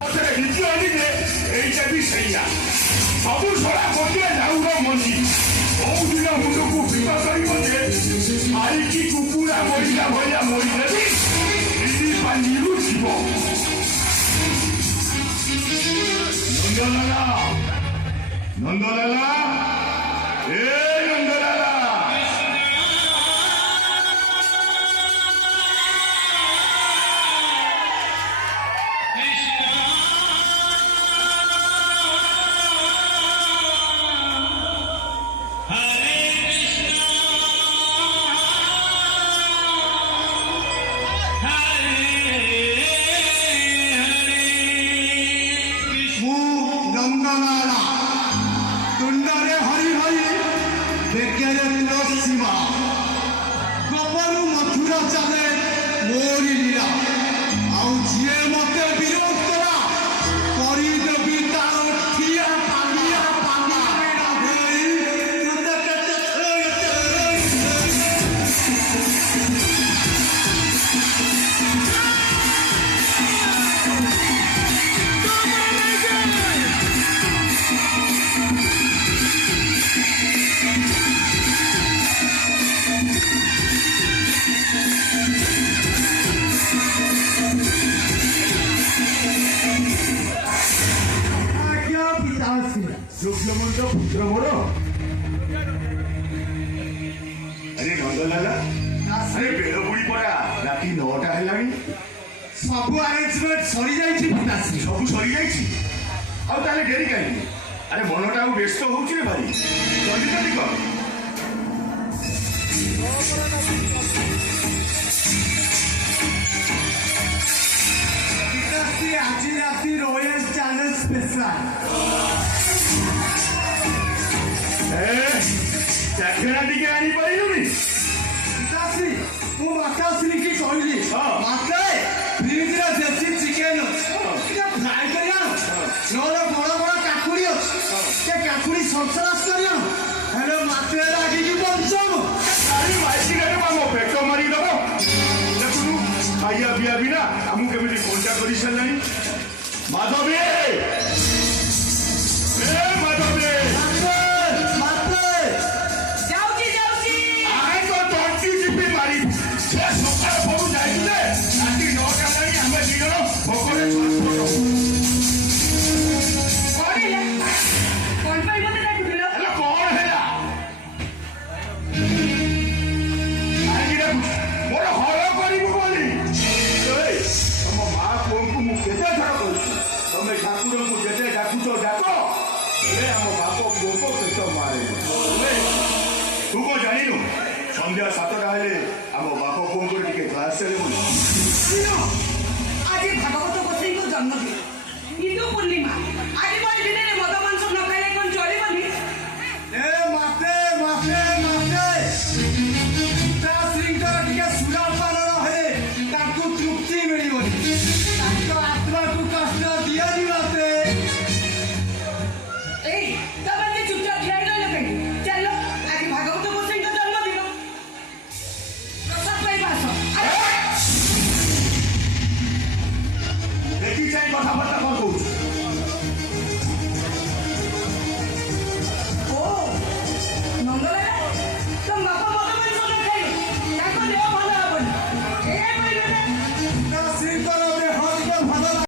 এইটা ବି ସେଇଆ ସବୁ ସରା ଗୋଟିଏ ଯାଉର ମଞ୍ଜି କୋଉଦିନ ମୁଣ୍ଡକୁ ବିପା କରିବ ଯେ ଆଇକି କୁକୁଡ଼ା ମରିଲା ଭଳିଆ ମରିଦେବି ଦିଦି ପାଞ୍ଜିରୁ ଯିବ। ନନ୍ଦଲାଲା ନନ୍ଦଲାଲା ଏ ନନ୍ଦଲାଲା अरे नंदलाला अरे बेल बुड़ी पड़ा राति 9टा हेलानी सब अरेंजमेंट सरी जाइछि पिताश्री सब सरी जाइछि आ ताले डेरी काई अरे मनटा व्यस्त होउछि रे भाई जल्दी जल्दी कर पिताश्री आज राति रॉयल चैनल स्पेशल चाखेड़ा टिके आनी पाइलुनी पिताश्री मु माताश्री की कहली माते फ्रिज रे देसी चिकन के फ्राई करिया नोले बड़ बड़ काकुड़ी के काकुड़ी संसरास करिया हेलो माते लागी की बंचम अरे माइसी रे मामो पेट मारी दबो देखुनु खाइया बिया बिना हमु केमिति कोंटा करि सलाई माधवी ए माधवी सन्ध्या 7टा हेले आम बाप पुओं टिके क्लास सेरेमनी आज भागवत गोसाई को जन्मदिन हिंदू पूर्णिमा आज बड़ी दिन रे मद मांस न खाइले कोन चलिबनी ए माते माते माते ता श्रृंगार टिके सुरा पालन हेले ताकू तृप्ति मिलिबनी ताको आत्मा को कष्ट दियानी माते ए तबे चुपचाप ठिया रहले के चलो आज भागवत गोसाई को जन्मदिन प्रसाद पाई पास देखी जाई कथा